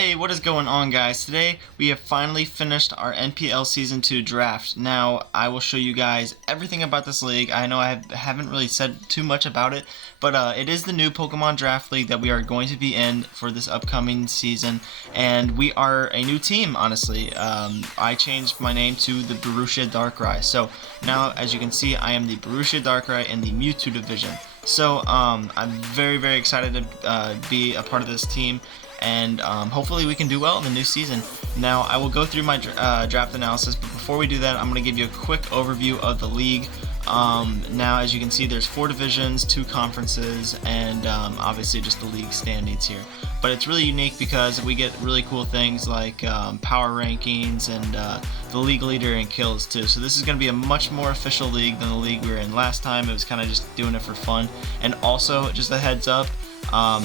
Hey, what is going on, guys? Today we have finally finished our NPL Season 2 draft. Now, I will show you guys everything about this league. I know I haven't really said too much about it, but it is the new Pokemon Draft League that we are going to be in for this upcoming season, and we are a new team, honestly. I changed my name to the Borussia Darkrai. So now, as you can see, I am the Borussia Darkrai in the Mewtwo division. So I'm very excited to be a part of this team, and hopefully we can do well in the new season. Now, I will go through my draft analysis, but before we do that, I'm going to give you a quick overview of the league. Now, as you can see, there's 4 divisions, 2 conferences, and obviously just the league standings here. But it's really unique because we get really cool things like power rankings and the league leader in kills too. So this is going to be a much more official league than the league we were in last time. It was kind of just doing it for fun. And also, just a heads up,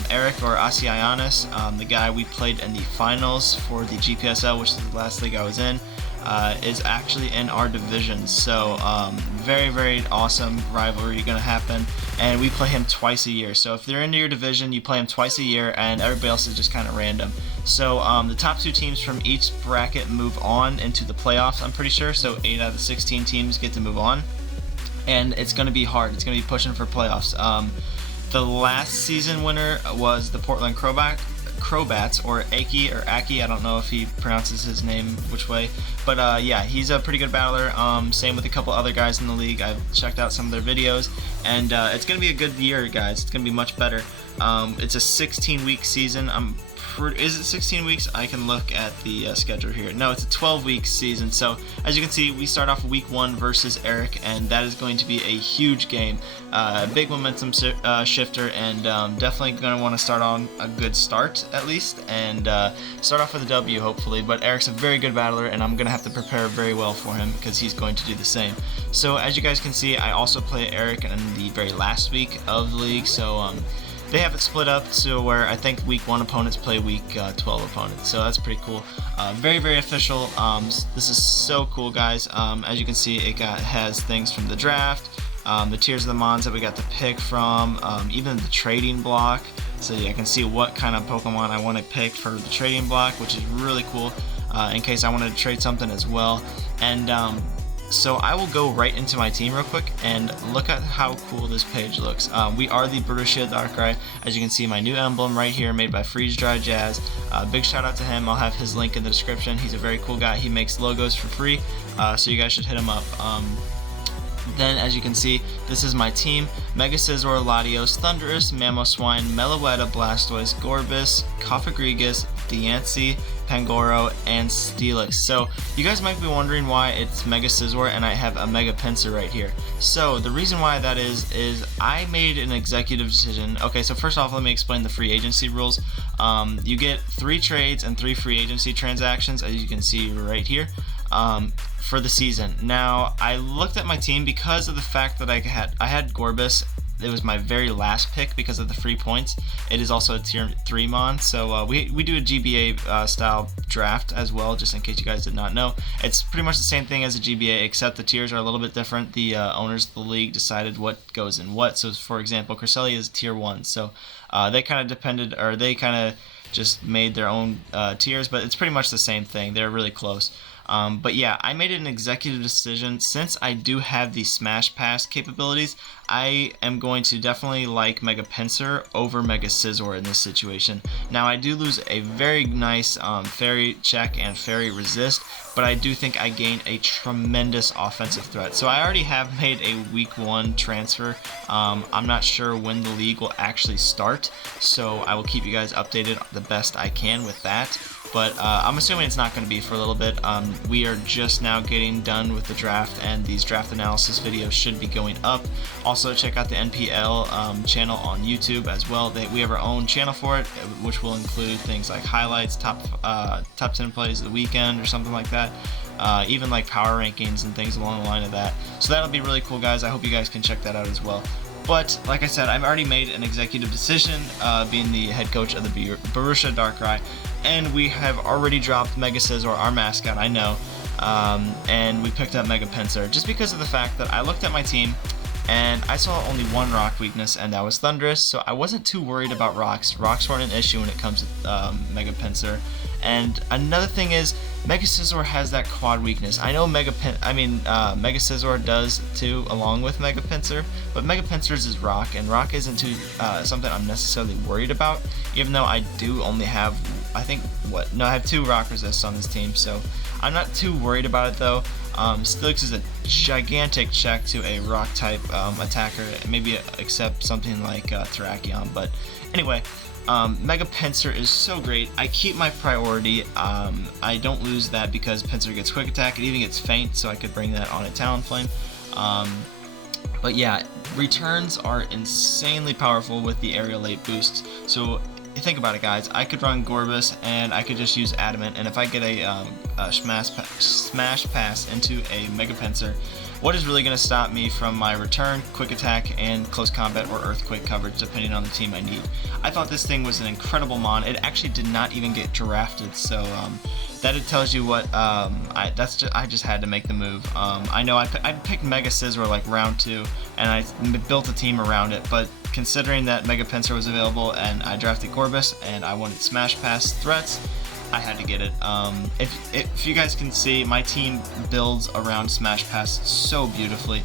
Eric, or Asiayanis, the guy we played in the finals for the GPSL, which is the last league I was in, is actually in our division. So very awesome rivalry going to happen, and we play him twice a year. So if they're in your division, you play him twice a year, and everybody else is just kind of random. So the top 2 teams from each bracket move on into the playoffs, I'm pretty sure. So 8 out of the 16 teams get to move on, and it's going to be hard. It's going to be pushing for playoffs. The last season winner was the Portland Crobats, or Aki, I don't know if he pronounces his name which way, but yeah, he's a pretty good battler. Same with a couple other guys in the league. I've checked out some of their videos, and it's going to be a good year, guys. It's going to be much better. It's a 16-week season. Is it 16 weeks? I can look at the schedule here. No, it's a 12-week season. So as you can see, we start off week 1 versus Eric, and that is going to be a huge game, a big momentum shifter, and definitely going to want to start on a good start at least, and start off with a W hopefully. But Eric's a very good battler, and I'm going to have to prepare very well for him because he's going to do the same. So as you guys can see, I also play Eric in the very last week of the league. So they have it split up to where I think week 1 opponents play week 12 opponents, so that's pretty cool. Very official. This is so cool, guys. As you can see, it has things from the draft, the tiers of the mons that we got to pick from, even the trading block. So yeah, I can see what kind of Pokemon I want to pick for the trading block, which is really cool, in case I wanted to trade something as well. And so I will go right into my team real quick and look at how cool this page looks. We are the Borussia Darkrai. As you can see, my new emblem right here, made by Freeze Dry Jazz. Big shout out to him. I'll have his link in the description. He's a very cool guy. He makes logos for free, so you guys should hit him up. Then, as you can see, this is my team: Mega Scizor, Latios, Thundurus, Mamoswine, Meloetta, Blastoise, Gorbis, Cofagrigus, Diancie, Pangoro, and Steelix. So you guys might be wondering why it's Mega Scizor and I have a Mega Pinsir right here. So the reason why that is I made an executive decision. Okay, so first off, let me explain the free agency rules. You get 3 trades and 3 free agency transactions, as you can see right here, for the season. Now, I looked at my team because of the fact that I had Gorbis. It was my very last pick because of the free points. It is also a tier 3 mon, so we do a GBA style draft as well, just in case you guys did not know. It's pretty much the same thing as a GBA, except the tiers are a little bit different. The owners of the league decided what goes in what. So for example, Cresselia is tier 1, so they kind of just made their own tiers, but it's pretty much the same thing. They're really close. But yeah, I made an executive decision. Since I do have the Smash Pass capabilities, I am going to definitely like Mega Pinsir over Mega Scizor in this situation. Now, I do lose a very nice Fairy Check and Fairy Resist, but I do think I gain a tremendous offensive threat. So I already have made a week 1 transfer. I'm not sure when the league will actually start, so I will keep you guys updated the best I can with that. But I'm assuming it's not going to be for a little bit. We are just now getting done with the draft, and these draft analysis videos should be going up. Also, check out the NPL channel on YouTube as well. We have our own channel for it, which will include things like highlights, top 10 plays of the weekend, or something like that. Even like power rankings and things along the line of that. So that'll be really cool, guys. I hope you guys can check that out as well. But like I said, I've already made an executive decision, being the head coach of the Borussia Darkrai, and we have already dropped Mega Scizor, our mascot, I know, and we picked up Mega Pinsir just because of the fact that I looked at my team. and I saw only one rock weakness, and that was Thunderous, so I wasn't too worried about rocks. Rocks weren't an issue when it comes to Mega Pinsir. And another thing is, Mega Scizor has that quad weakness. I know Mega Scizor does too, along with Mega Pinsir, but Mega Pinsir's is rock, and rock isn't too something I'm necessarily worried about, even though I do only have, I have 2 rock resists on this team, so I'm not too worried about it though. Steelix is a gigantic check to a rock type attacker, maybe except something like Thrakion, but anyway. Mega Pinsir is so great. I keep my priority. I don't lose that because Pinsir gets quick attack. It even gets faint, so I could bring that on a Talonflame. But yeah, returns are insanely powerful with the aerial late boosts. So think about it, guys. I could run Gorbis and I could just use Adamant, and if I get a smash pass into a Mega Pinsir, what is really going to stop me from my return, quick attack, and close combat or earthquake coverage, depending on the team I need? I thought this thing was an incredible mon. It actually did not even get drafted, so that it tells you what I just had to make the move. I know I picked Mega Scizor like round 2, and I built a team around it, but considering that Mega Pinsir was available and I drafted Gorbis and I wanted Smash Pass threats, I had to get it. If you guys can see, my team builds around Smash Pass so beautifully.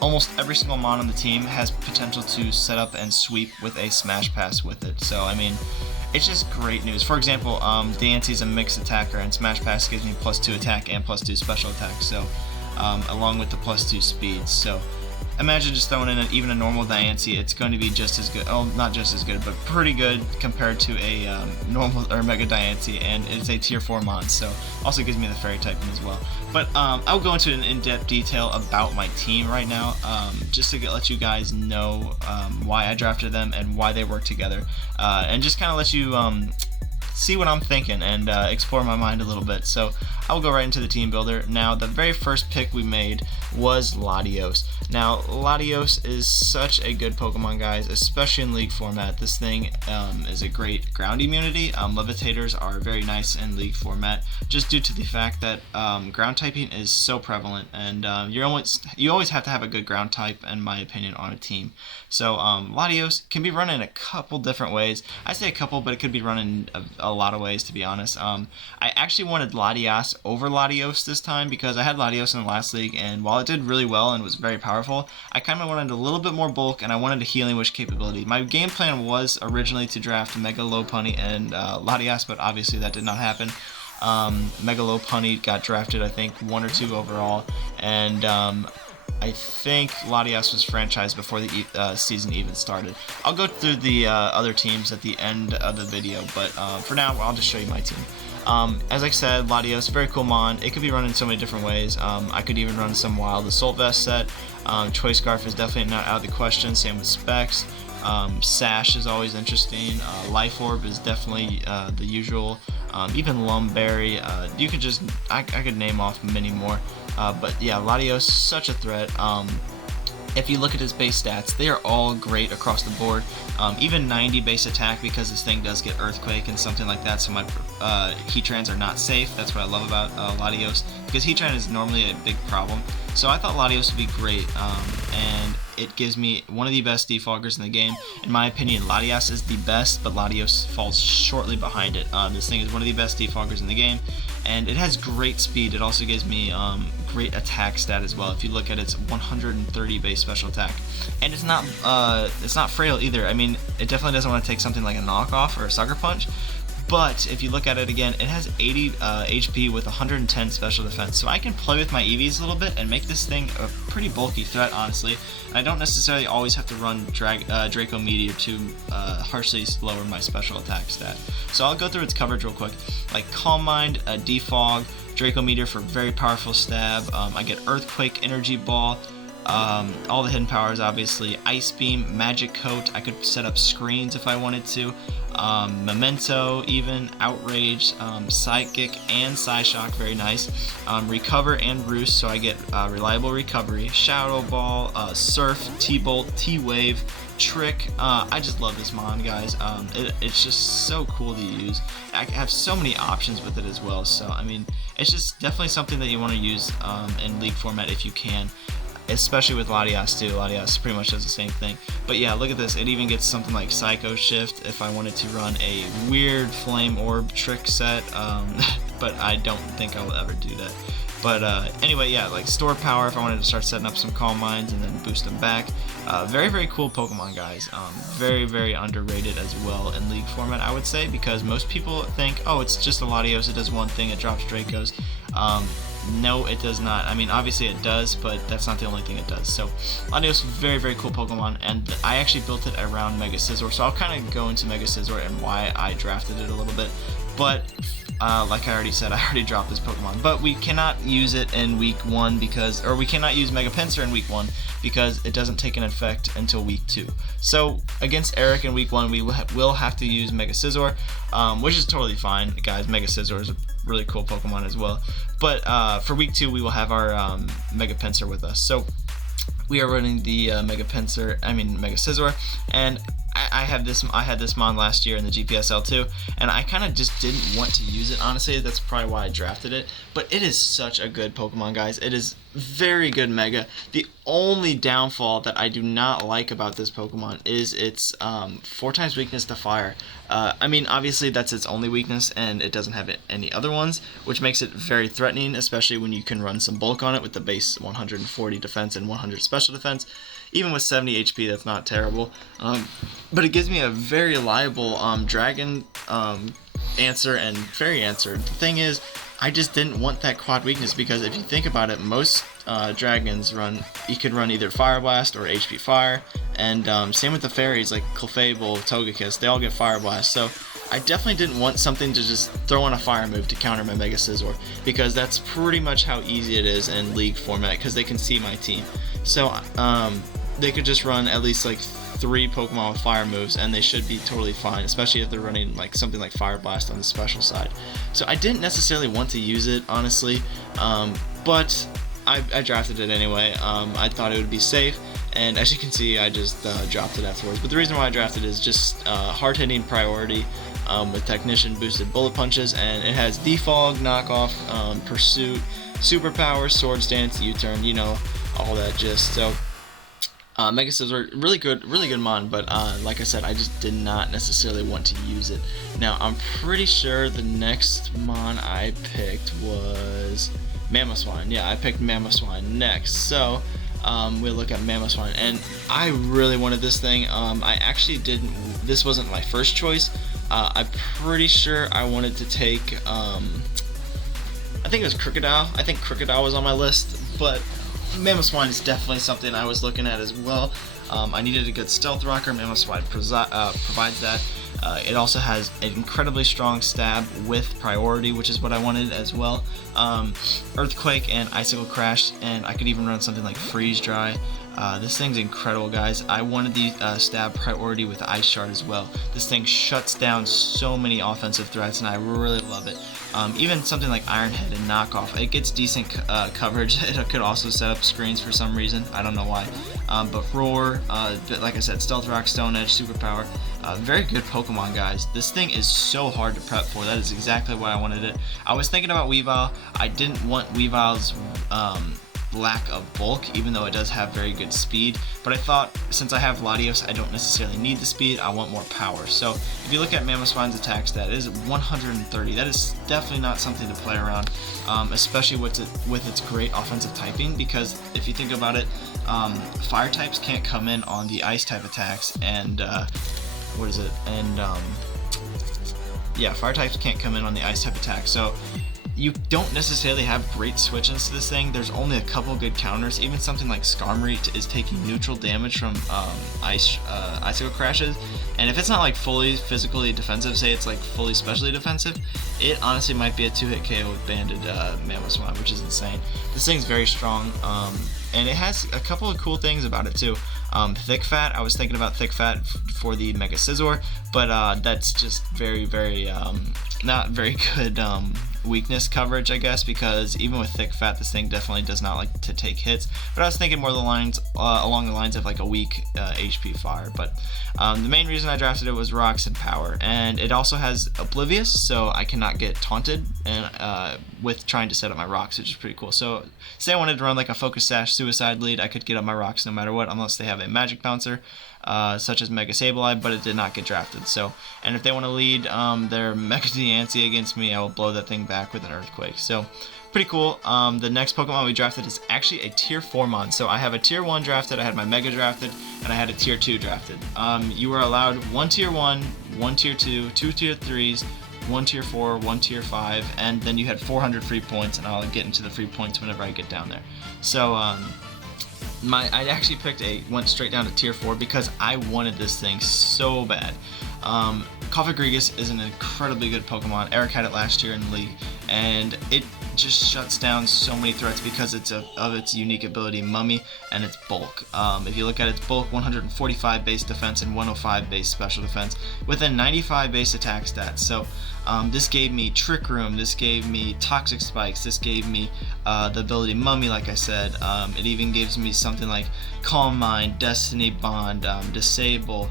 Almost every single mon on the team has potential to set up and sweep with a Smash Pass with it. So, I mean, it's just great news. For example, Diancie is a mixed attacker, and Smash Pass gives me +2 attack and +2 special attack, so along with the +2 speed. So imagine just throwing in even a normal Diancie, it's going to be just as good, oh, not just as good, but pretty good compared to a normal or Mega Diancie, and it's a tier 4 mon, so also gives me the fairy typing as well. But I'll go into an in-depth detail about my team right now, just to let you guys know why I drafted them and why they work together, and just kind of let you see what I'm thinking and explore my mind a little bit. So I'll go right into the team builder. Now, the very first pick we made was Latios. Now, Latios is such a good Pokemon, guys, especially in League format. This thing is a great ground immunity. Levitators are very nice in League format, just due to the fact that ground typing is so prevalent, and you always have to have a good ground type, in my opinion, on a team. So Latios can be run in a couple different ways. I say a couple, but it could be run in a lot of ways, to be honest. I actually wanted Latias over Latios this time because I had Latios in the last league, and while it did really well and was very powerful, I kind of wanted a little bit more bulk, and I wanted a Healing Wish capability. My game plan was originally to draft Mega Lopunny and Latias, but obviously that did not happen. Mega Lopunny got drafted, I think, 1 or 2 overall, and I think Latias was franchised before the season even started. I'll go through the other teams at the end of the video, but for now, I'll just show you my team. As I said, Latios, very cool mon. It could be run in so many different ways. I could even run some Wild Assault Vest set. Choice Scarf is definitely not out of the question, same with Specs. Sash is always interesting. Life Orb is definitely the usual. Even Lumberry. You could just, I could name off many more. But yeah, Latios, such a threat. If you look at his base stats, they are all great across the board. Even 90 base attack, because this thing does get Earthquake and something like that, so my Heatrans are not safe. That's what I love about Latios, because Heatran is normally a big problem. So I thought Latios would be great, and it gives me one of the best defoggers in the game. In my opinion, Latias is the best, but Latios falls shortly behind it. This thing is one of the best defoggers in the game, and it has great speed. It also gives me great attack stat as well. If you look at its 130 base special attack, and it's not frail either. I mean, it definitely doesn't want to take something like a knockoff or a sucker punch. But if you look at it again, it has 80 HP with 110 special defense. So I can play with my EVs a little bit and make this thing a pretty bulky threat, honestly. And I don't necessarily always have to run Draco Meteor to harshly lower my special attack stat. So I'll go through its coverage real quick. Like Calm Mind, Defog, Draco Meteor for very powerful stab. I get Earthquake, Energy Ball. All the hidden powers, obviously. Ice Beam, Magic Coat. I could set up screens if I wanted to. Memento, even Outrage, Psychic, and Psyshock, very nice. Recover and Roost, so I get reliable recovery. Shadow Ball, Surf, T-Bolt, T-Wave, Trick. I just love this mon, guys. It's just so cool to use. I have so many options with it as well, so I mean, it's just definitely something that you want to use in League format if you can. especially with Latias too. Latias pretty much does the same thing. But yeah, look at this. It even gets something like Psycho Shift if I wanted to run a weird Flame Orb trick set, but I don't think I will ever do that. But anyway, yeah, like Store Power if I wanted to start setting up some Calm Minds and then boost them back. Very, very cool Pokemon, guys. Very, very underrated as well in League format, I would say, because most people think, oh, it's just a Latios, it does one thing, it drops Dracos. No, it does not. I mean, obviously it does, but that's not the only thing it does. So, Latios, very, very cool Pokemon, and I actually built it around Mega Scizor, so I'll kind of go into Mega Scizor and why I drafted it a little bit. But like I already said, I already dropped this Pokemon, but we cannot use it in week 1 because, or we cannot use Mega Pinsir in week 1 because it doesn't take an effect until week 2. So against Eric in week 1, we will have to use Mega Scizor, which is totally fine, guys. Mega Scizor is a really cool Pokemon as well. But for week 2, we will have our Mega Pinsir with us. So we are running the Mega Scizor, and I had this Mon last year in the GPSL too, and I kind of just didn't want to use it, honestly. That's probably why I drafted it, but it is such a good Pokemon, guys. It is very good Mega. The only downfall that I do not like about this Pokemon is its 4 times weakness to fire. I mean, obviously that's its only weakness, and it doesn't have any other ones, which makes it very threatening, especially when you can run some bulk on it with the base 140 defense and 100 special defense. Even with 70 HP, that's not terrible. But it gives me a very reliable Dragon answer and Fairy answer. The thing is, I just didn't want that quad weakness because if you think about it, most dragons you can run either Fire Blast or HP Fire, and same with the fairies like Clefable, Togekiss, they all get Fire Blast. So I definitely didn't want something to just throw on a fire move to counter my Mega Scizor, because that's pretty much how easy it is in League format because they can see my team. So they could just run at least like 3 Pokemon with fire moves and they should be totally fine, especially if they're running like something like Fire Blast on the special side. So I didn't necessarily want to use it, honestly, but I drafted it anyway. I thought it would be safe, and as you can see, I just dropped it afterwards. But the reason why I drafted it is just hard-hitting priority with Technician boosted bullet punches, and it has Defog, Knockoff, Pursuit, Superpower, Swords Dance, U-Turn, you know, all that gist. So Mega Scizor, really good Mon, but like I said, I just did not necessarily want to use it. Now, I'm pretty sure the next Mon I picked was Mamoswine. Yeah, I picked Mamoswine next. So we'll look at Mamoswine, and I really wanted this thing. I actually didn't. This wasn't my first choice. I'm pretty sure I wanted to take. I think it was Crocodile. I think Crocodile was on my list, but Mamoswine is definitely something I was looking at as well. I needed a good Stealth Rocker. Mamoswine provides that. It also has an incredibly strong stab with priority, which is what I wanted as well. Earthquake and Icicle Crash, and I could even run something like Freeze Dry. This thing's incredible, guys. I wanted the stab priority with Ice Shard as well. This thing shuts down so many offensive threats, and I really love it. Even something like Iron Head and Knockoff, it gets decent coverage. It could also set up screens for some reason. I don't know why. But Roar, like I said, Stealth Rock, Stone Edge, Superpower, very good Pokemon, guys. This thing is so hard to prep for. That is exactly why I wanted it. I was thinking about Weavile. I didn't want Weavile's lack of bulk, even though it does have very good speed, but I thought since I have Latios, I don't necessarily need the speed, I want more power. So if you look at Mamoswine's attack stat, it is 130. That is definitely not something to play around, especially with its great offensive typing, because if you think about it, fire types can't come in on the ice type attacks, and yeah, fire types can't come in on the ice type attack. So you don't necessarily have great switch-ins to this thing. There's only a couple good counters. Even something like Skarmory is taking neutral damage from Icicle Crashes, and if it's not like fully physically defensive, say it's like fully specially defensive, it honestly might be a 2-hit KO with Banded Mamoswine, which is insane. This thing's very strong, and it has a couple of cool things about it too. Thick Fat, I was thinking about Thick Fat for the Mega Scizor, but that's just very, very not very good weakness coverage, I guess, because even with thick fat, this thing definitely does not like to take hits. But I was thinking more along the lines of like a weak HP fire. But the main reason I drafted it was rocks and power, and it also has oblivious, so I cannot get taunted and with trying to set up my rocks, which is pretty cool. So say I wanted to run like a focus sash suicide lead, I could get up my rocks no matter what, unless they have a magic bouncer, such as Mega Sableye, but it did not get drafted. So, and if they want to lead their Mega Diancie against me, I will blow that thing back with an Earthquake. So, pretty cool. The next Pokemon we drafted is actually a Tier 4 mon. So I have a Tier 1 drafted, I had my Mega drafted, and I had a Tier 2 drafted. You were allowed 1 Tier 1, 1 Tier 2, 2 Tier 3s, 1 Tier 4, 1 Tier 5, and then you had 400 free points, and I'll get into the free points whenever I get down there. So, I actually went straight down to Tier 4 because I wanted this thing so bad. Cofagrigus is an incredibly good Pokemon. Eric had it last year in the league, and it just shuts down so many threats because of its unique ability, Mummy, and its bulk. If you look at its bulk, 145 base defense and 105 base special defense with a 95 base attack stats. So this gave me Trick Room, this gave me Toxic Spikes, this gave me the ability Mummy, like I said. It even gives me something like Calm Mind, Destiny Bond, Disable,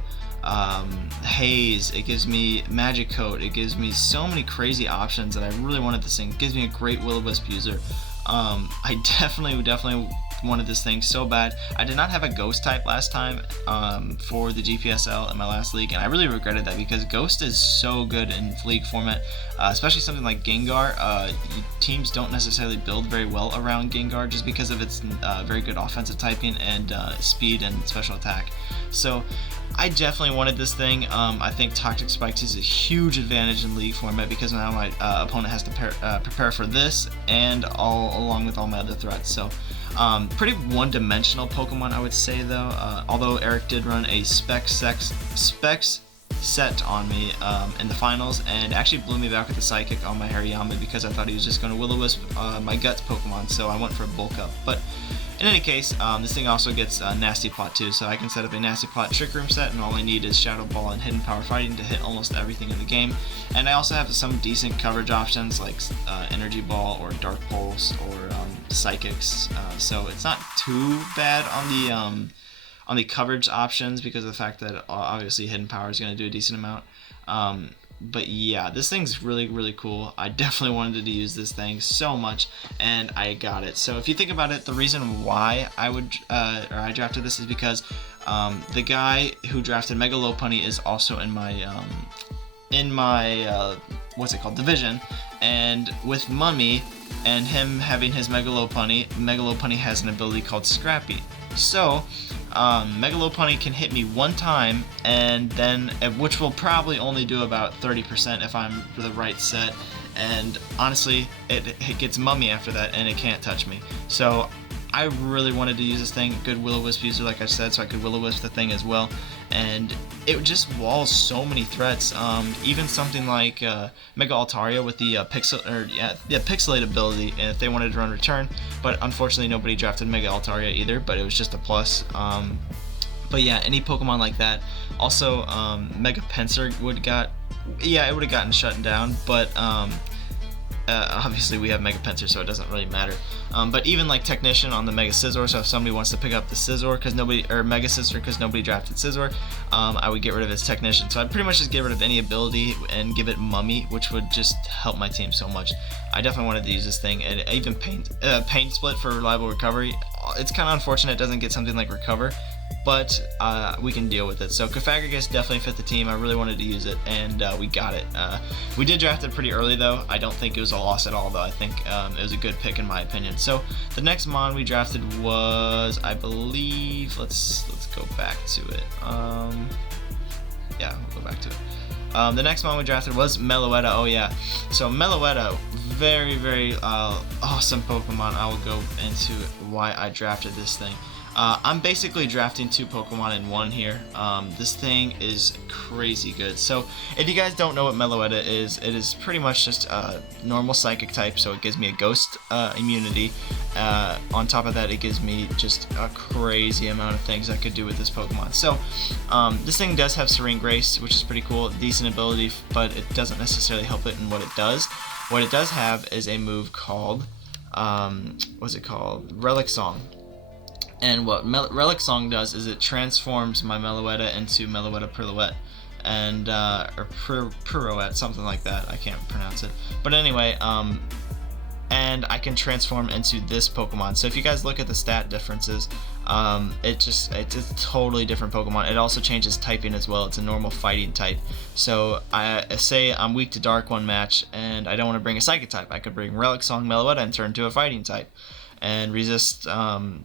Haze. It gives me Magic Coat. It gives me so many crazy options that I really wanted this thing. It gives me a great Will-O-Wisp user. I definitely wanted this thing so bad. I did not have a Ghost type last time for the GPSL in my last league, and I really regretted that because Ghost is so good in league format, especially something like Gengar. Teams don't necessarily build very well around Gengar just because of its very good offensive typing and speed and special attack. So I definitely wanted this thing. I think Toxic Spikes is a huge advantage in league format because now my opponent has to prepare for this and along with all my other threats. So pretty one-dimensional Pokemon, I would say, though. Although Eric did run a Specs set on me in the finals and actually blew me back with the Psychic on my Hariyama because I thought he was just going to Will-O-Wisp my Guts Pokemon, so I went for a Bulk Up. But in any case, this thing also gets Nasty Plot too, so I can set up a Nasty Plot Trick Room set, and all I need is Shadow Ball and Hidden Power Fighting to hit almost everything in the game. And I also have some decent coverage options like Energy Ball or Dark Pulse or Psychics, so it's not too bad on the coverage options because of the fact that obviously Hidden Power is going to do a decent amount. But yeah, this thing's really, really cool. I definitely wanted to use this thing so much, and I got it. So if you think about it, the reason why I drafted this is because the guy who drafted Mega Lopunny is also in my what's it called, division, and with Mummy and him having his Mega Lopunny has an ability called Scrappy. So Mega Lopunny can hit me one time, and then which will probably only do about 30% if I'm for the right set, and honestly it gets Mummy after that and it can't touch me. So I really wanted to use this thing, good Will-O-Wisp user like I said, so I could Will-O-Wisp the thing as well, and it just walls so many threats. Even something like Mega Altaria with the Pixelate ability, and if they wanted to run Return, but unfortunately nobody drafted Mega Altaria either, but it was just a plus. But yeah, any Pokemon like that. Also, Mega Pinsir would have gotten shut down, but obviously we have Mega Pinsir, so it doesn't really matter. But even like Technician on the Mega Scizor, so if somebody wants to pick up the Scizor Mega Scizor because nobody drafted Scizor, I would get rid of its Technician. So I'd pretty much just get rid of any ability and give it Mummy, which would just help my team so much. I definitely wanted to use this thing, and even Pain Split for reliable recovery. It's kind of unfortunate it doesn't get something like Recover, but we can deal with it. So Cofagrigus definitely fit the team. I really wanted to use it, and we got it. We did draft it pretty early though. I don't think it was a loss at all though. I think it was a good pick in my opinion. So the next mon we drafted was, I believe, let's go back to it. Yeah, we'll go back to it. The next mon we drafted was Meloetta. Oh yeah, so Meloetta, very, very awesome Pokemon. I will go into why I drafted this thing. I'm basically drafting 2 Pokemon in one here. This thing is crazy good. So if you guys don't know what Meloetta is, it is pretty much just a normal Psychic type, so it gives me a Ghost immunity. On top of that, it gives me just a crazy amount of things I could do with this Pokemon. So this thing does have Serene Grace, which is pretty cool, decent ability, but it doesn't necessarily help it in what it does. What it does have is a move called, what's it called? Relic Song. And what Relic Song does is it transforms my Meloetta into Meloetta Pirouette, and or Pirouette, something like that. I can't pronounce it. But anyway, and I can transform into this Pokemon. So if you guys look at the stat differences, it's a totally different Pokemon. It also changes typing as well. It's a normal fighting type. So I say I'm weak to Dark one match, and I don't want to bring a Psychic type. I could bring Relic Song Meloetta and turn into a fighting type, and resist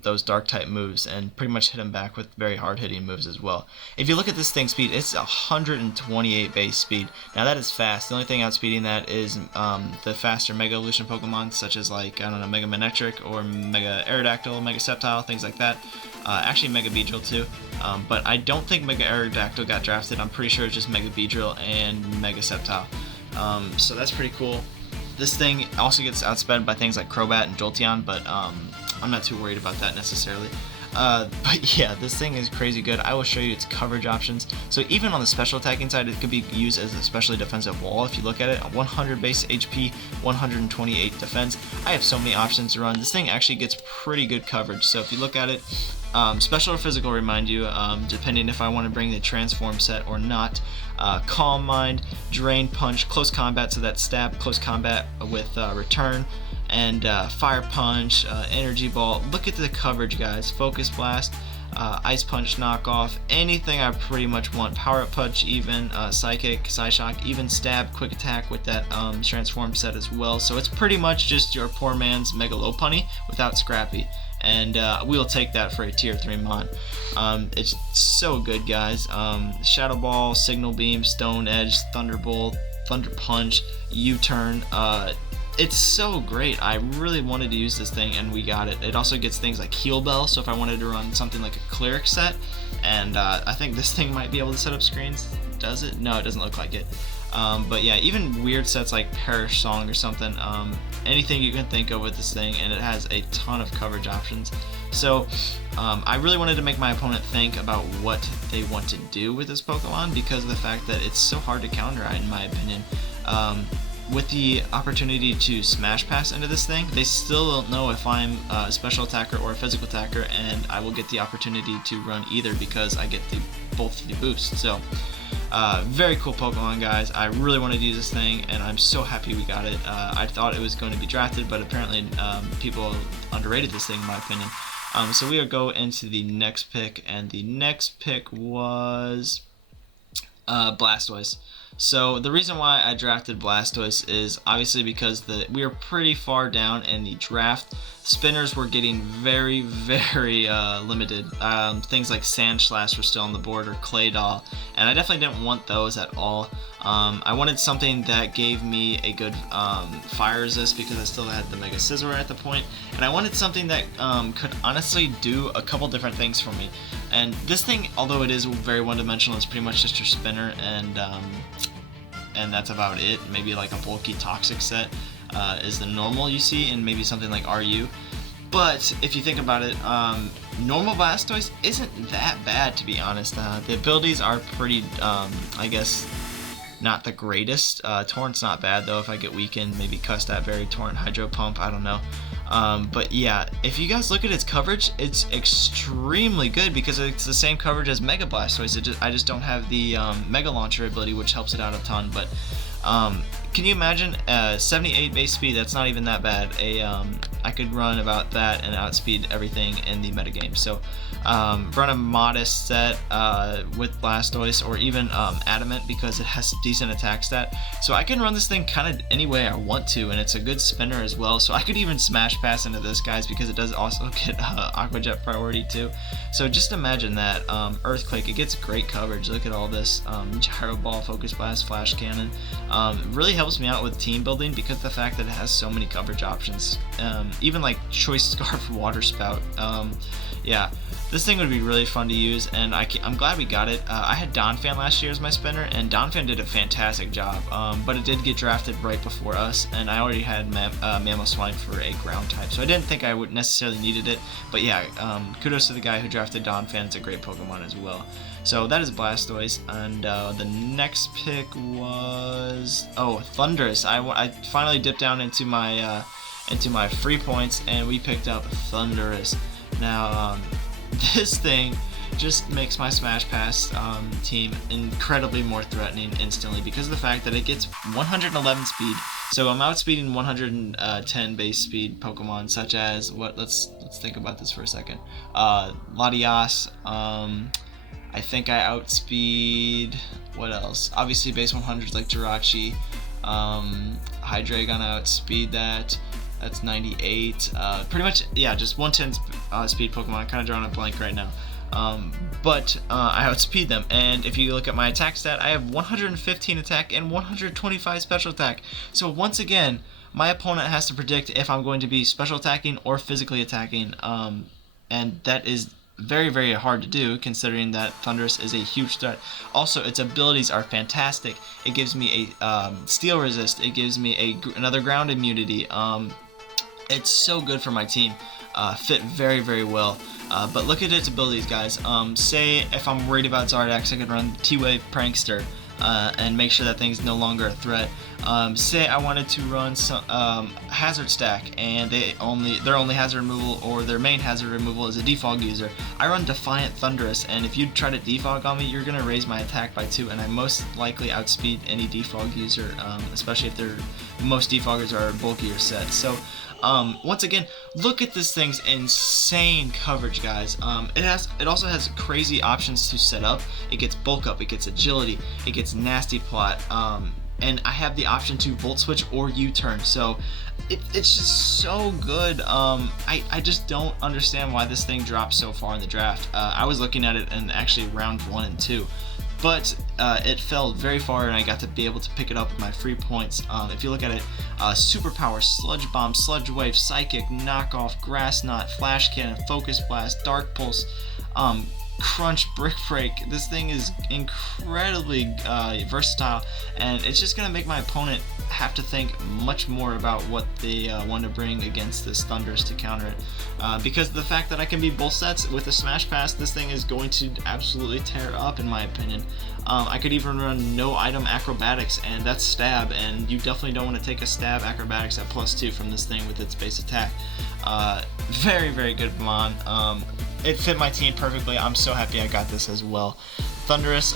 those Dark type moves, and pretty much hit them back with very hard hitting moves as well. If you look at this thing's speed, it's 128 base speed. Now that is fast. The only thing outspeeding that is the faster Mega Evolution Pokemon, such as like, I don't know, Mega Manectric or Mega Aerodactyl, Mega Sceptile, things like that. Actually Mega Beedrill too. But I don't think Mega Aerodactyl got drafted. I'm pretty sure it's just Mega Beedrill and Mega Sceptile. So that's pretty cool. This thing also gets outsped by things like Crobat and Jolteon, but I'm not too worried about that necessarily. But yeah, this thing is crazy good. I will show you its coverage options. So even on the special attacking side, it could be used as a specially defensive wall. If you look at it, 100 base HP, 128 defense. I have so many options to run. This thing actually gets pretty good coverage. So if you look at it, special or physical, remind you, depending if I want to bring the transform set or not. Calm Mind, Drain Punch, Close Combat, so that's stab, Close Combat with Return, and Fire Punch, Energy Ball. Look at the coverage, guys. Focus Blast, Ice Punch knockoff, anything I pretty much want. Power Up Punch even, Psychic, Psyshock, even Stab, Quick Attack with that transform set as well. So it's pretty much just your poor man's Mega Lopunny without Scrappy. And we'll take that for a tier 3 mon. It's so good, guys. Shadow Ball, Signal Beam, Stone Edge, Thunderbolt, Thunder Punch, U-Turn. It's so great. I really wanted to use this thing, and we got it. It also gets things like Heal Bell, so if I wanted to run something like a Cleric set, and I think this thing might be able to set up screens. Does it? No, it doesn't look like it. But yeah, even weird sets like Perish Song or something, anything you can think of with this thing, and it has a ton of coverage options. So I really wanted to make my opponent think about what they want to do with this Pokemon, because of the fact that it's so hard to counter, in my opinion. With the opportunity to Smash Pass into this thing, they still don't know if I'm a special attacker or a physical attacker, and I will get the opportunity to run either because I get both the boosts. So very cool Pokemon, guys. I really wanted to use this thing, and I'm so happy we got it. I thought it was going to be drafted, but apparently people underrated this thing, in my opinion. So we will go into the next pick, and the next pick was Blastoise. So the reason why I drafted Blastoise is obviously because we were pretty far down in the draft. Spinners were getting very, very limited. Things like Sandslash were still on the board, or Claydol, and I definitely didn't want those at all. I wanted something that gave me a good fire resist, because I still had the Mega Scizor at the point, and I wanted something that could honestly do a couple different things for me. And this thing, although it is very one-dimensional, it's pretty much just your spinner, and that's about it. Maybe like a bulky Toxic set is the normal you see, and maybe something like RU. But if you think about it, normal Blastoise isn't that bad, to be honest. The abilities are pretty, I guess, not the greatest. Torrent's not bad though. If I get weakened, maybe Cuss that Berry, Torrent, Hydro Pump, I don't know. But yeah, if you guys look at its coverage, it's extremely good, because it's the same coverage as Mega Blastoise. I just don't have the Mega Launcher ability, which helps it out a ton. But can you imagine 78 base speed? That's not even that bad. I could run about that and outspeed everything in the metagame. So run a modest set with Blastoise, or even Adamant, because it has a decent attack stat. So I can run this thing kind of any way I want to, and it's a good spinner as well. So I could even Smash Pass into this, guys, because it does also get Aqua Jet priority too. So just imagine that. Earthquake, it gets great coverage. Look at all this. Gyro Ball, Focus Blast, Flash Cannon. Really helps me out with team building because of the fact that it has so many coverage options. Even like Choice Scarf Water Spout. Yeah, this thing would be really fun to use, and I'm glad we got it. I had Donphan last year as my spinner, and Donphan did a fantastic job, but it did get drafted right before us, and I already had Mamoswine for a ground type, so I didn't think I would necessarily needed it. But yeah, kudos to the guy who drafted Donphan. It's a great Pokemon as well. So that is Blastoise, and the next pick was Thundurus. I finally dipped down into my free points, and we picked up Thundurus. Now this thing just makes my Smash Pass team incredibly more threatening instantly because of the fact that it gets 111 speed. So I'm outspeeding 110 base speed Pokemon such as let's think about this for a second. Latias. I think I outspeed, what else? Obviously base 100s like Jirachi. Hydreigon, I outspeed that. That's 98. Pretty much, yeah, just 110 speed Pokemon. I'm kind of drawing a blank right now. But I outspeed them, and if you look at my attack stat, I have 115 attack and 125 special attack. So once again, my opponent has to predict if I'm going to be special attacking or physically attacking, and that is very, very hard to do considering that Thundurus is a huge threat. Also, its abilities are fantastic. It gives me a steel resist. It gives me another ground immunity. It's so good for my team. Fit very, very well. But look at its abilities, guys. Say if I'm worried about Zardax, I could run T-Wave Prankster and make sure that thing's no longer a threat. Say I wanted to run some hazard stack, and their only hazard removal or their main hazard removal is a defog user. I run Defiant Thundurus, and if you try to defog on me, you're gonna raise my attack by 2, and I most likely outspeed any defog user, especially if most defoggers are bulkier sets. So once again, look at this thing's insane coverage, guys. It also has crazy options to set up. It gets bulk up, it gets agility, it gets nasty plot, and I have the option to volt switch or U-turn. So it's just so good. I just don't understand why this thing dropped so far in the draft. I was looking at it in actually round 1 and 2. But it fell very far, and I got to be able to pick it up with my free points. If you look at it, Superpower, Sludge Bomb, Sludge Wave, Psychic, Knockoff, Grass Knot, Flash Cannon, Focus Blast, Dark Pulse, Crunch, Brick Break. This thing is incredibly versatile, and it's just going to make my opponent have to think much more about what they want to bring against this Thundurus to counter it. Because of the fact that I can be both sets with a Smash Pass, this thing is going to absolutely tear up, in my opinion. I could even run no item acrobatics, and that's stab, and you definitely don't want to take a stab acrobatics at +2 from this thing with its base attack. Very, very good Mon. It fit my team perfectly. I'm so happy I got this as well. Thundurus,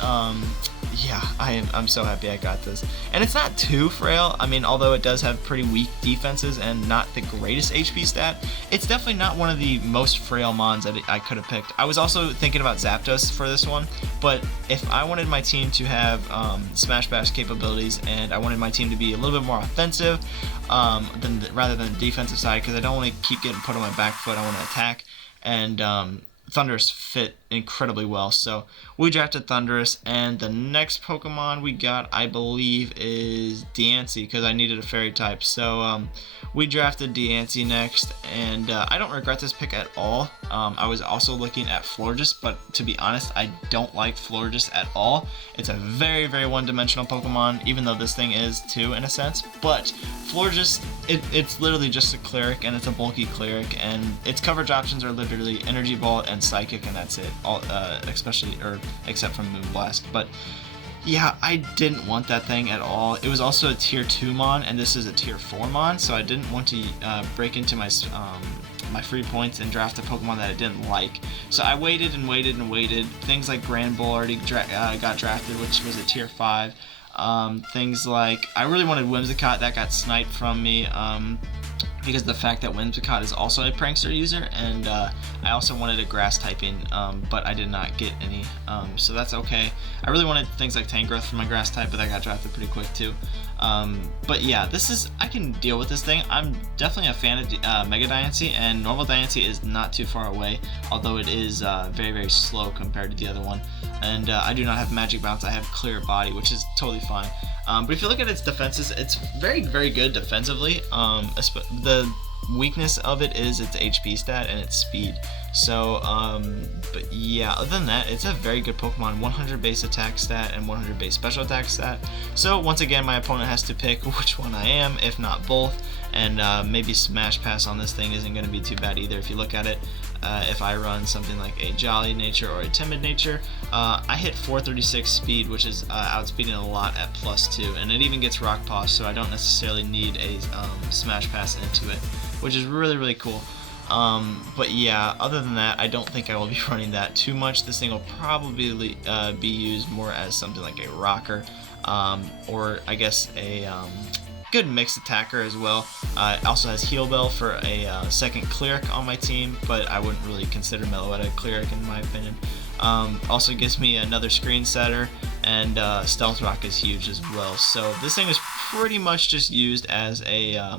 yeah, I'm so happy I got this. And it's not too frail. I mean, although it does have pretty weak defenses and not the greatest HP stat, it's definitely not one of the most frail mons that I could have picked. I was also thinking about Zapdos for this one, but if I wanted my team to have Smash Bash capabilities, and I wanted my team to be a little bit more offensive rather than the defensive side, because I don't want to keep getting put on my back foot, I want to attack, and Thundurus fit incredibly well. So we drafted Thundurus, and the next Pokemon we got, I believe, is Diancie, because I needed a fairy type. So we drafted Diancie next, and I don't regret this pick at all. I was also looking at Florges, but to be honest, I don't like Florges at all. It's a very, very one-dimensional Pokemon, even though this thing is too, in a sense. But Florges, it's literally just a cleric, and it's a bulky cleric, and its coverage options are literally Energy Ball and Psychic, and that's it. All, except from Moonblast. But yeah, I didn't want that thing at all. It was also a tier 2 mon, and this is a tier 4 mon, so I didn't want to break into my free points and draft a Pokemon that I didn't like. So I waited and waited and waited. Things like Grand Bull already got drafted, which was a tier 5. Things like, I really wanted Whimsicott, that got sniped from me. Because of the fact that Whimsicott is also a Prankster user, and I also wanted a grass typing, but I did not get any, so that's okay. I really wanted things like Tangrowth for my grass type, but that got drafted pretty quick too. But yeah, I can deal with this thing. I'm definitely a fan of Mega Diancie, and Normal Diancie is not too far away, although it is very, very slow compared to the other one. And I do not have Magic Bounce, I have Clear Body, which is totally fine. But if you look at its defenses, it's very, very good defensively. The weakness of it is its HP stat and its speed. So, but yeah, other than that, it's a very good Pokemon. 100 base attack stat and 100 base special attack stat. So once again, my opponent has to pick which one I am, if not both. And maybe Smash Pass on this thing isn't going to be too bad either. If you look at it, if I run something like a Jolly Nature or a Timid Nature, I hit 436 speed, which is outspeeding a lot at +2, and it even gets Rock Paw, so I don't necessarily need a Smash Pass into it, which is really, really cool. But yeah, other than that, I don't think I will be running that too much. This thing will probably be used more as something like a rocker, or I guess a good mixed attacker as well. It also has Heal Bell for a second Cleric on my team, but I wouldn't really consider Meloetta a Cleric in my opinion. Also gives me another Screen Setter, and Stealth Rock is huge as well. So this thing is pretty much just used as a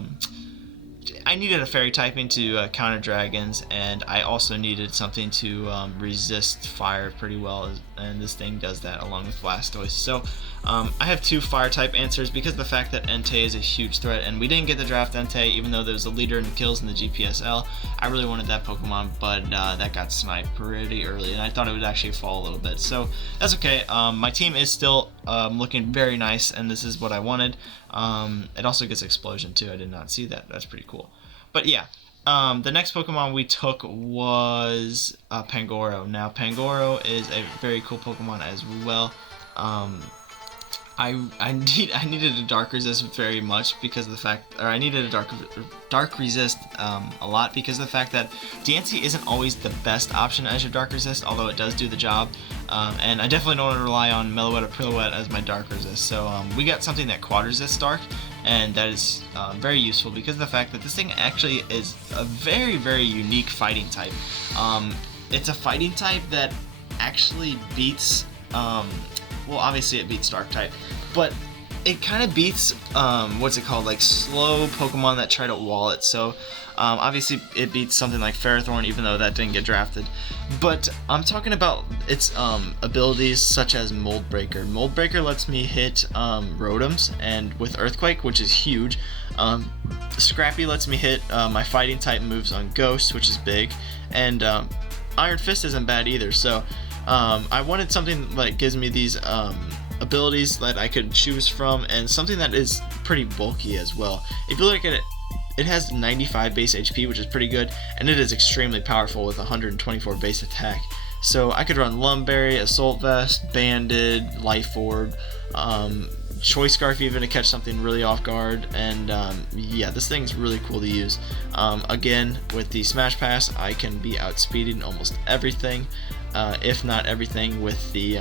I needed a fairy typing to counter dragons, and I also needed something to resist fire pretty well, and this thing does that along with Blastoise. So I have two fire type answers because of the fact that Entei is a huge threat, and we didn't get the draft Entei even though there was a leader in the kills in the GPSL. I really wanted that Pokemon, but that got sniped pretty early, and I thought it would actually fall a little bit. So that's okay. My team is still looking very nice, and this is what I wanted. It also gets Explosion too. I did not see that. That's pretty cool. But yeah, the next Pokemon we took was Pangoro. Now Pangoro is a very cool Pokemon as well. I needed a Dark Resist very much because of the fact, or I needed a Dark Resist a lot because of the fact that Diancie isn't always the best option as your Dark Resist, although it does do the job. And I definitely don't want to rely on Meloetta Pirouette as my Dark Resist. So we got something that Quad Resists Dark, and that is very useful because of the fact that this thing actually is a very, very unique fighting type. It's a fighting type that actually beats, well, obviously it beats Dark type, but it kind of beats, what's it called, like slow Pokemon that try to wall it. So obviously it beats something like Ferrothorn, even though that didn't get drafted. But I'm talking about its abilities such as Mold Breaker. Mold Breaker lets me hit Rotoms and with Earthquake, which is huge. Scrappy lets me hit my fighting type moves on Ghost, which is big, and Iron Fist isn't bad either. So I wanted something that gives me these abilities that I could choose from, and something that is pretty bulky as well. If you look at it, it has 95 base HP, which is pretty good, and it is extremely powerful with 124 base attack. So I could run Lumberry, Assault Vest, Banded, Life Orb, Choice Scarf even to catch something really off guard, and yeah, this thing's really cool to use. Again, with the Smash Pass, I can be outspeeding almost everything, if not everything, with the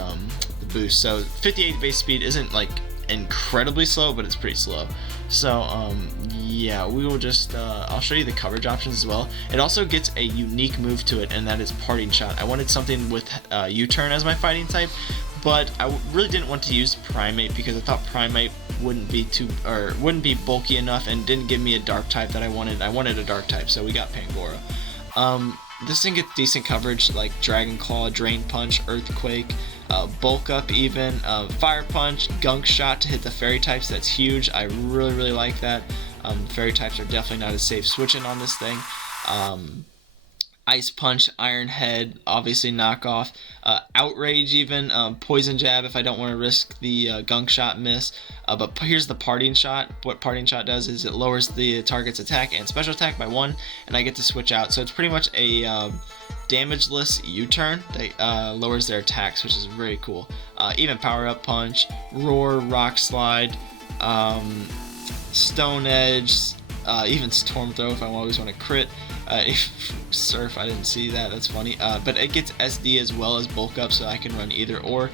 boost. So 58 base speed isn't like incredibly slow, but it's pretty slow. So yeah, we will just I'll show you the coverage options as well. It also gets a unique move to it, and that is Parting Shot. I wanted something with U-turn as my fighting type, but I really didn't want to use Primate because I thought Primate wouldn't be bulky enough and didn't give me a dark type that I wanted. I wanted a dark type, so we got Pangoro. This thing gets decent coverage like Dragon Claw, Drain Punch, Earthquake, Bulk Up even, Fire Punch, Gunk Shot to hit the fairy types. That's huge. I really, really like that. Fairy types are definitely not as safe switching on this thing. Ice Punch, Iron Head, obviously knockoff, Outrage even, Poison Jab if I don't want to risk the Gunk Shot miss, but here's the Parting Shot. What Parting Shot does is it lowers the target's attack and special attack by 1, and I get to switch out, so it's pretty much a damageless U-turn that lowers their attacks, which is very cool. Even Power Up Punch, Roar, Rock Slide, Stone Edge, even Storm Throw if I always want to crit. Surf, I didn't see that, that's funny. But it gets SD as well as Bulk Up, so I can run either or.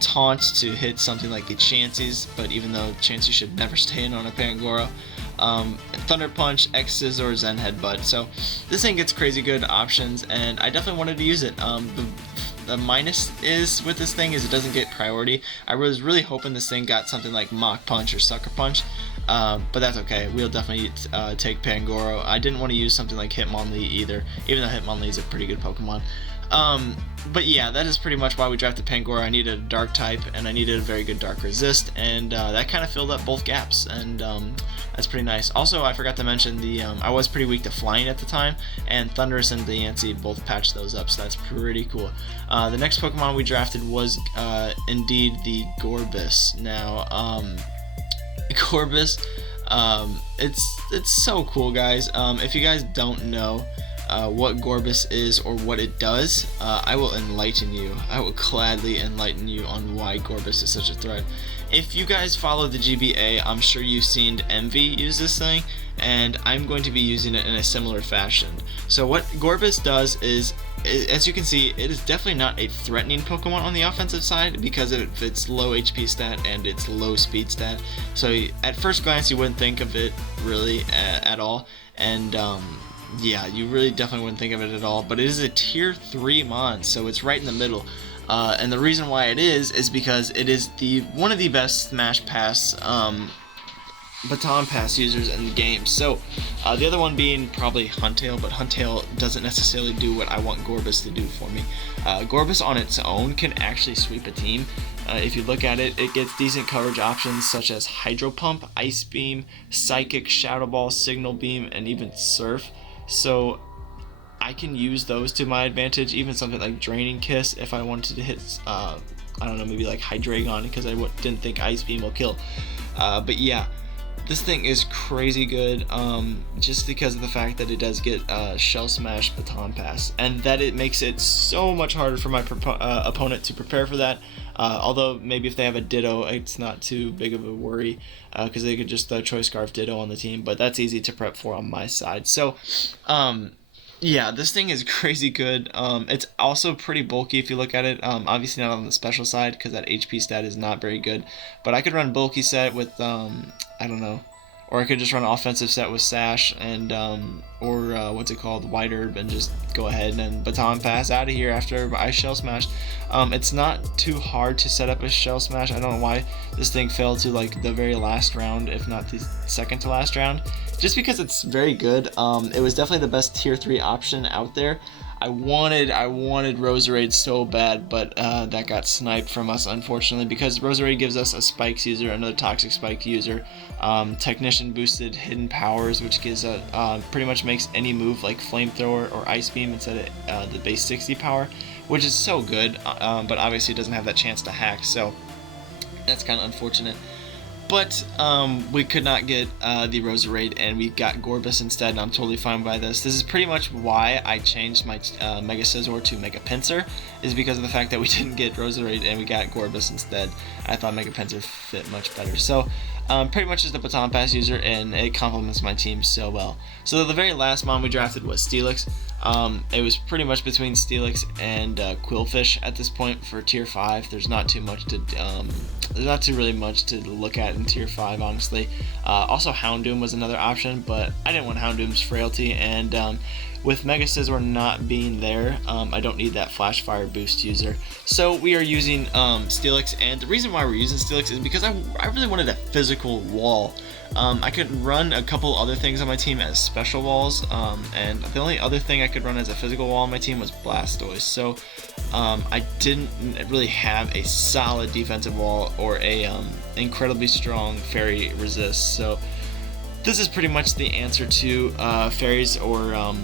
Taunt to hit something like the Chanseys, but even though Chansey should never stay in on a Pangoro. Thunder Punch, X Scissor, Zen Headbutt. So this thing gets crazy good options, and I definitely wanted to use it. the minus is with this thing is it doesn't get priority. I was really hoping this thing got something like Mach Punch or Sucker Punch, but that's okay. We'll definitely take Pangoro. I didn't want to use something like Hitmonlee either, even though Hitmonlee is a pretty good Pokemon. But yeah, that is pretty much why we drafted Pangoro. I needed a Dark type, and I needed a very good Dark Resist, and that kind of filled up both gaps, and that's pretty nice. Also, I forgot to mention I was pretty weak to Flying at the time, and Thundurus and Diancie both patched those up, so that's pretty cool. The next Pokemon we drafted was indeed the Gorbis. Now, Gorbis, it's so cool, guys. If you guys don't know what Gorbis is or what it does, I will enlighten you. I will gladly enlighten you on why Gorbis is such a threat. If you guys follow the GBA, I'm sure you've seen Envy use this thing, and I'm going to be using it in a similar fashion. So what Gorbis does is, as you can see, it is definitely not a threatening Pokemon on the offensive side because of its low HP stat and its low speed stat. So at first glance, you wouldn't think of it really at all, and yeah, you really definitely wouldn't think of it at all, but it is a tier 3 mon, so it's right in the middle. And the reason why it is because it is one of the best Smash Pass Baton Pass users in the game. So the other one being probably Huntail, but Huntail doesn't necessarily do what I want Gorbis to do for me. Gorbis on its own can actually sweep a team. If you look at it, it gets decent coverage options such as Hydro Pump, Ice Beam, Psychic, Shadow Ball, Signal Beam, and even Surf. So I can use those to my advantage, even something like Draining Kiss if I wanted to hit, I don't know, maybe like Hydreigon, because I didn't think Ice Beam will kill. But yeah, this thing is crazy good, just because of the fact that it does get Shell Smash Baton Pass, and that it makes it so much harder for my opponent to prepare for that. Although maybe if they have a Ditto, it's not too big of a worry, because they could just Choice Scarf Ditto on the team, but that's easy to prep for on my side. So yeah, this thing is crazy good. It's also pretty bulky if you look at it. Obviously not on the special side because that HP stat is not very good, but I could run bulky set with I don't know, or I could just run offensive set with Sash and or what's it called, White Herb, and just go ahead and Baton Pass out of here after I Shell Smash. It's not too hard to set up a Shell Smash. I don't know why this thing fell to like the very last round, if not the second to last round, just because it's very good. It was definitely the best tier 3 option out there. I wanted Roserade so bad, but that got sniped from us, unfortunately, because Roserade gives us a Spikes user, another Toxic Spike user, Technician boosted Hidden Powers, which gives pretty much makes any move like Flamethrower or Ice Beam instead of the base 60 power, which is so good, but obviously it doesn't have that chance to hack, so that's kind of unfortunate. But we could not get the Roserade, and we got Gorbis instead, and I'm totally fine by this. This is pretty much why I changed my Mega Scizor to Mega Pinsir, is because of the fact that we didn't get Roserade and we got Gorbis instead. I thought Mega Pinsir fit much better. So pretty much just a Baton Pass user, and it complements my team so well. So the very last mon we drafted was Steelix. It was pretty much between Steelix and Quillfish at this point for tier 5. There's not too much to really much to look at in tier 5, honestly. Also Houndoom was another option, but I didn't want Houndoom's frailty, and with Mega Scizor not being there, I don't need that Flash Fire boost user. So we are using Steelix, and the reason why we're using Steelix is because I really wanted a physical wall. I could run a couple other things on my team as special walls, and the only other thing I could run as a physical wall on my team was Blastoise. So I didn't really have a solid defensive wall or a incredibly strong Fairy Resist. So this is pretty much the answer to fairies or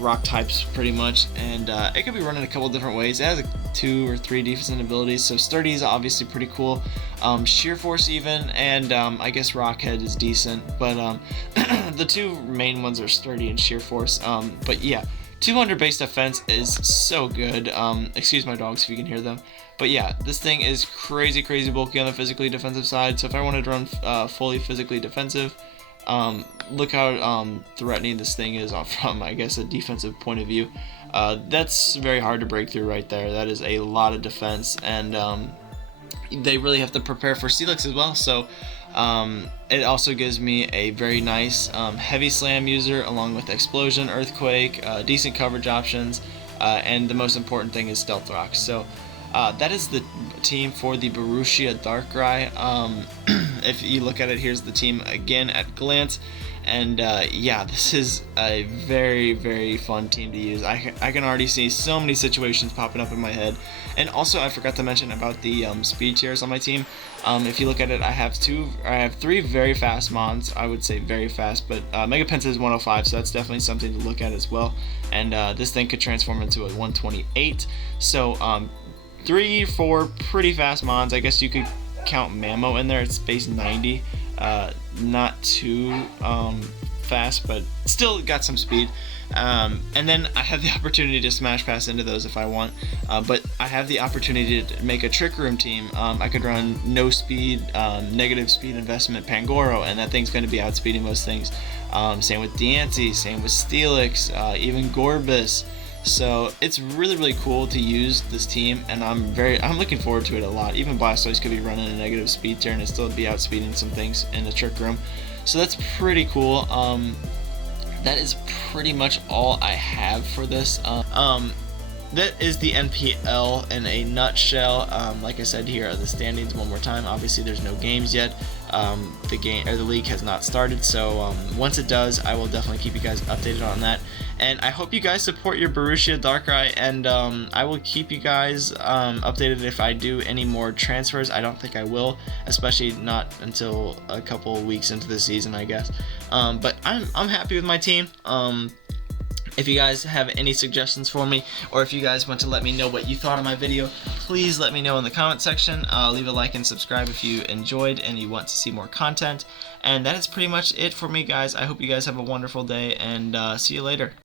rock types, pretty much, and it could be run in a couple different ways. It has 2 or 3 defensive abilities, so Sturdy is obviously pretty cool, Sheer Force even, and I guess Rockhead is decent, but the 2 main ones are Sturdy and Sheer Force. But yeah, 200 base defense is so good. Excuse my dogs if you can hear them. But yeah, this thing is crazy bulky on the physically defensive side, so if I wanted to run fully physically defensive, look how threatening this thing is from, I guess, a defensive point of view. That's very hard to break through right there. That is a lot of defense, and they really have to prepare for Steelix as well. So it also gives me a very nice Heavy Slam user along with Explosion, Earthquake, decent coverage options, and the most important thing is Stealth Rocks. So that is the team for the Borussia Darkrai. If you look at it, here's the team again at glance. And yeah, this is a very, very fun team to use. I can already see so many situations popping up in my head. And also, I forgot to mention about the speed tiers on my team. If you look at it, I have three very fast mons. I would say very fast, but Mega Penta is 105, so that's definitely something to look at as well. And this thing could transform into a 128. So 4 pretty fast mons. I guess you could count Mamo in there. It's base 90. Not too fast, but still got some speed. And then I have the opportunity to smash pass into those if I want, but I have the opportunity to make a Trick Room team. I could run no speed, negative speed investment Pangoro, and that thing's going to be outspeeding most things. Same with Deancey, same with Steelix, even Gorbis. So it's really, really cool to use this team, and I'm looking forward to it a lot. Even Blastoise could be running a negative speed tier and still be outspeeding some things in the Trick Room. So that's pretty cool. That is pretty much all I have for this. That is the NPL in a nutshell. Like I said, here are the standings one more time. Obviously, there's no games yet. The league has not started, so once it does, I will definitely keep you guys updated on that. And I hope you guys support your Borussia Darkrai, and I will keep you guys updated if I do any more transfers. I don't think I will, especially not until a couple weeks into the season, I guess. But I'm happy with my team. If you guys have any suggestions for me, or if you guys want to let me know what you thought of my video, please let me know in the comment section. Leave a like and subscribe if you enjoyed and you want to see more content. And that is pretty much it for me, guys. I hope you guys have a wonderful day, and see you later.